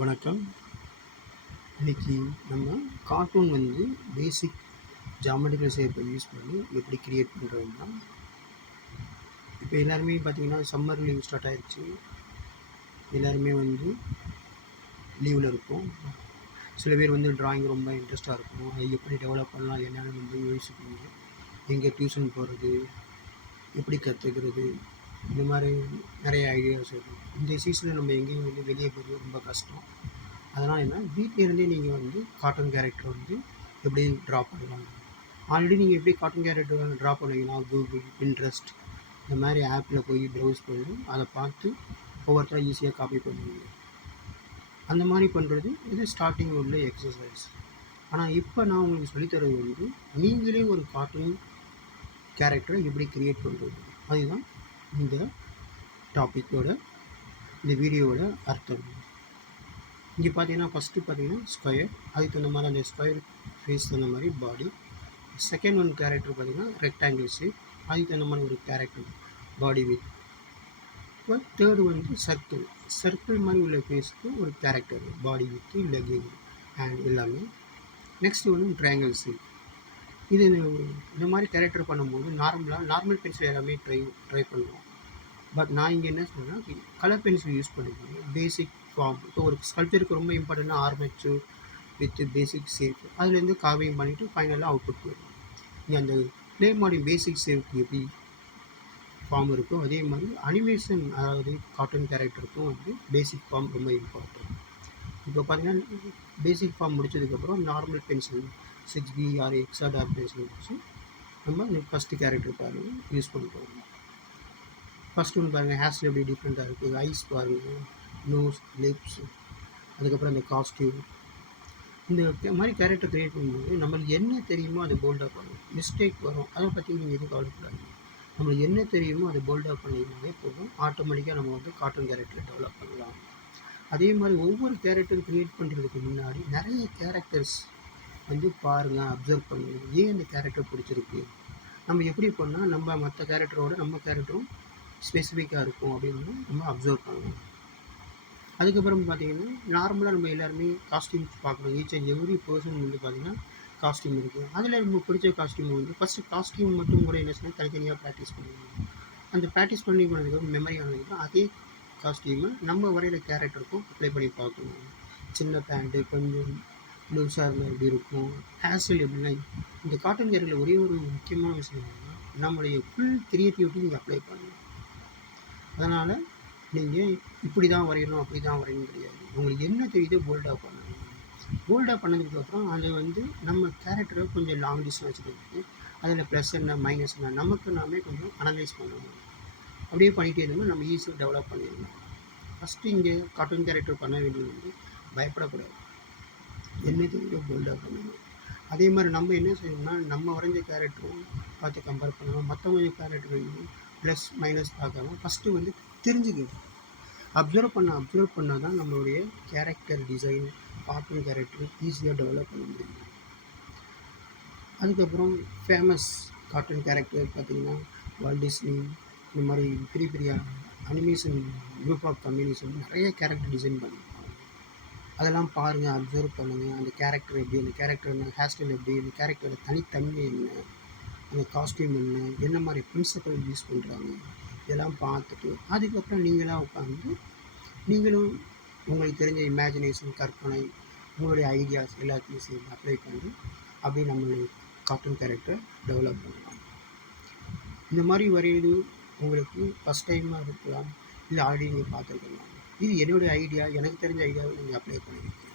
வணக்கம். இன்னைக்கு நம்ம கார்ட்டூன் பேசிக் ஜியாமெட்ரிக்கல் ஷேப்பை யூஸ் பண்ணி எப்படி கிரியேட் பண்ணுறதுன்னா, இப்போ எல்லாருமே பார்த்தீங்கன்னா சம்மர் லீவ் ஸ்டார்ட் ஆயிடுச்சு. எல்லாருமே லீவில் இருப்போம். சில பேர் டிராயிங் ரொம்ப இன்ட்ரெஸ்ட்டாக இருக்கும். அதை எப்படி டெவலப் பண்ணலாம் என்னென்னு யோசிப்பீங்க. எங்கே டியூஷன் போகிறது, எப்படி கற்றுக்கிறது, இந்த மாதிரி நிறைய ஐடியாஸ் இருக்கும். இந்த சீசனில் நம்ம எங்கேயும் வெளியே போகிறது ரொம்ப கஷ்டம். அதனால் வீட்டில் இருந்தே நீங்கள் கார்ட்டூன் கேரக்டர் எப்படி ட்ரா பண்ணலாம். ஆல்ரெடி நீங்கள் எப்படி கார்ட்டூன் கேரக்டர் ட்ரா பண்ணுவீங்கன்னா கூகுள், பின்ட்ரெஸ்ட் இந்த மாதிரி ஆப்பில் போய் ப்ரௌஸ் பண்ணி அதை பார்த்து ஒவ்வொருத்தராக ஈஸியாக காப்பி பண்ணுவீங்க. அந்த மாதிரி பண்ணுறது இது ஸ்டார்டிங் உள்ள எக்ஸசைஸ். ஆனால் இப்போ நான் உங்களுக்கு சொல்லித்தரது நீங்களே ஒரு கார்ட்டூன் கேரக்டரை எப்படி க்ரியேட் பண்ணுறது, அதுதான் இந்த டாப்பிக்கோட இந்த வீடியோவோட அர்த்தம். இங்கே பார்த்தீங்கன்னா ஃபஸ்ட்டு பார்த்தீங்கன்னா ஸ்கொயர், அதுக்கு தகுந்த மாதிரி அந்த ஸ்கொயர் ஃபேஸ் தகுந்த மாதிரி பாடி. செகண்ட் ஒன் கேரக்டர் பார்த்தீங்கன்னா ரெக்டாங்கிள் ஷேப், அதுக்கு தகுந்த மாதிரி ஒரு character body with. Third circle, circle மாதிரி உள்ள ஃபேஸ்க்கு ஒரு character body with legging hand எல்லாமே. Next triangle shape. இது இந்த மாதிரி கேரக்டர் பண்ணும்போது நார்மல் பென்சில் எல்லாமே ட்ரை பண்ணுவோம். பட் நான் இங்கே என்ன சொல்கிறேன்னா கலர் பென்சில் யூஸ் பண்ணிக்கோங்க. பேசிக் ஃபார்ம், இப்போ ஒரு ஸ்கல்ப்சருக்கு ரொம்ப இம்பார்ட்டண்ட்டாக ஆர்மேச்சர் வித் பேசிக் ஷேப், அதுலேருந்து காவியம் பண்ணிவிட்டு ஃபைனலாக அவுட்புட் போயிடும். இங்கே அந்த ப்ளே மாடல் பேசிக் ஷேப்க்கு எப்படி ஃபார்ம் இருக்கோ அதே மாதிரி அனிமேஷன், அதாவது கார்ட்டூன் கேரக்டருக்கும் பேசிக் ஃபார்ம் ரொம்ப இம்பார்ட்டன்ட். இப்போ பார்த்தீங்கன்னா பேசிக் ஃபார்ம் முடிச்சதுக்கப்புறம் நார்மல் பென்சில் 6B ஆர் எக்ஸா டார்க் பென்சில் வச்சு நம்ம ஃபஸ்ட்டு கேரக்டர் பாருங்கள் யூஸ் பண்ணுறோம். ஃபஸ்ட்டு பாருங்கள் ஹேர்ஸ்டைல் எப்படி டிஃப்ரெண்ட்டாக இருக்குது, ஐஸ் பாருங்கள், நோஸ், லிப்ஸ், அதுக்கப்புறம் அந்த காஸ்டியூம். இந்த மாதிரி கேரக்டர் க்ரியேட் பண்ணும்போது நம்மளுக்கு என்ன தெரியுமோ அதை போல்டாக பண்ணணும். மிஸ்டேக் வரும், அதை பற்றி நீங்கள் எதுவும் கவலைப்படாது. நம்மளுக்கு என்ன தெரியுமோ அதை போல்டாக பண்ணிங்கனாலே போதும், ஆட்டோமேட்டிக்காக நம்ம கார்ட்டூன் கேரக்டரை டெவலப் பண்ணலாம். அதே மாதிரி ஒவ்வொரு கேரக்டர் க்ரியேட் பண்ணுறதுக்கு முன்னாடி நிறைய கேரக்டர்ஸ் பாருங்கள், அப்சர்வ் பண்ணுங்கள். ஏன் இந்த கேரக்டர் பிடிச்சிருக்கு, நம்ம எப்படி பண்ணால் நம்ம மற்ற கேரக்டரோட நம்ம கேரக்டரும் ஸ்பெசிஃபிக்காக இருக்கும் அப்படின்னு நம்ம அப்சர்வ் பண்ணணும். அதுக்கப்புறம் பார்த்தீங்கன்னா நார்மலாக நம்ம எல்லாருமே காஸ்டியூம்ஸ் பார்க்குறோம். ஈச் அண்ட் எவ்ரி பர்சன் பார்த்தீங்கன்னா காஸ்டியூம் இருக்குது. அதில் நம்ம பிடிச்ச காஸ்டியூம் ஃபஸ்ட்டு காஸ்டியூம் மட்டும் கூட என்ன சொன்னால் தனித்தனியாக ப்ராக்டிஸ் பண்ணுவோம். அந்த ப்ராக்டிஸ் பண்ணதுக்கப்புறம் மெமரி ஆனதுக்கப்புறம் அதே காஸ்டியூமை நம்ம வரைகிற கேரக்டருக்கும் அப்ளை பண்ணி பார்க்கணும். சின்ன பேண்ட்டு கொஞ்சம் லூஸாக இருந்தால் எப்படி இருக்கும், ஹேர் ஸ்டைல் எப்படின்னா. இந்த கார்ட்டூன் கேரக்டரில் ஒரே ஒரு முக்கியமான விஷயம் என்னன்னா நம்மளுடைய ஃபுல் க்ரியேட்டிவிட்டி நீங்கள் அப்ளை பண்ணணும். அதனால் நீங்கள் இப்படி தான் வரையணும் அப்படி தான் வரையணும் கிடையாது. உங்களுக்கு என்ன தெரியுதோ போல்டாக பண்ணணும். போல்டாக பண்ணதுக்கப்புறம் அதை நம்ம கேரக்டரை கொஞ்சம் லாங் டிஸ்டன்ஸ் வச்சுக்கிறதுக்கு அதில் ப்ளஸ் என்ன மைனஸ் என்ன நமக்கு நாமே கொஞ்சம் அனலைஸ் பண்ணணும். அப்படியே பண்ணிகிட்டே இருந்தோம்னா நம்ம ஈஸியாக டெவலப் பண்ணிடலாம். ஃபஸ்ட்டு இங்கே கார்ட்டூன் கேரக்டர் பண்ண வேண்டியது பயப்படக்கூடாது, என்ன தெரியுதோ போல்டாக பண்ணணும். அதே மாதிரி நம்ம என்ன செய்யணும்னா நம்ம வரைஞ்ச கேரக்டரும் பார்த்து கம்பேர் பண்ணணும். மற்றவங்க கேரக்டர் ப்ளஸ் மைனஸ் பார்க்காம ஃபஸ்ட்டு தெரிஞ்சுக்கணும். அப்சர்வ் பண்ணால் தான் நம்மளுடைய கேரக்டர் டிசைன், கார்ட்டூன் கேரக்டர் ஈஸியாக டெவலப் பண்ண முடியும். அதுக்கப்புறம் ஃபேமஸ் கார்ட்டூன் கேரக்டர் பார்த்திங்கன்னா வால்ட் டிஸ்னி, இந்த மாதிரி பெரிய பெரிய அனிமேஷன் குரூப் ஆஃப் கம்பெனிஸ் நிறைய கேரக்டர் டிசைன் பண்ணியிருப்பாங்க. அதெல்லாம் பாருங்கள், அப்சர்வ் பண்ணுங்கள். அந்த கேரக்டர் எப்படி, அந்த கேரக்டர் ஹேர் ஸ்டைல் எப்படி, அந்த கேரக்டரோட தனித்தன்மை என்ன, அந்த காஸ்டியூம் என்ன மாதிரி பிரின்சிபல் யூஸ் பண்ணுறாங்க, இதெல்லாம் பார்த்துட்டு அதுக்கப்புறம் நீங்களாக உட்காந்து நீங்களும் உங்களுக்கு தெரிஞ்ச இமேஜினேஷன், கற்பனை, உங்களுடைய ஐடியாஸ் எல்லாத்தையும் சேர்ந்து அப்ளை பண்ணி அப்படியே நம்மளுடைய கார்ட்டூன் கேரக்டரை டெவலப் பண்ணலாம். இந்த மாதிரி வரையுது உங்களுக்கு ஃபஸ்ட் டைமாக இருக்கலாம், இல்லை ஆல்ரெடி நீங்கள் பார்த்துருக்கலாம். இது என்னுடைய ஐடியா, எனக்கு தெரிஞ்ச ஐடியாவை நீங்கள் அப்ளை பண்ணிக்கலாம்.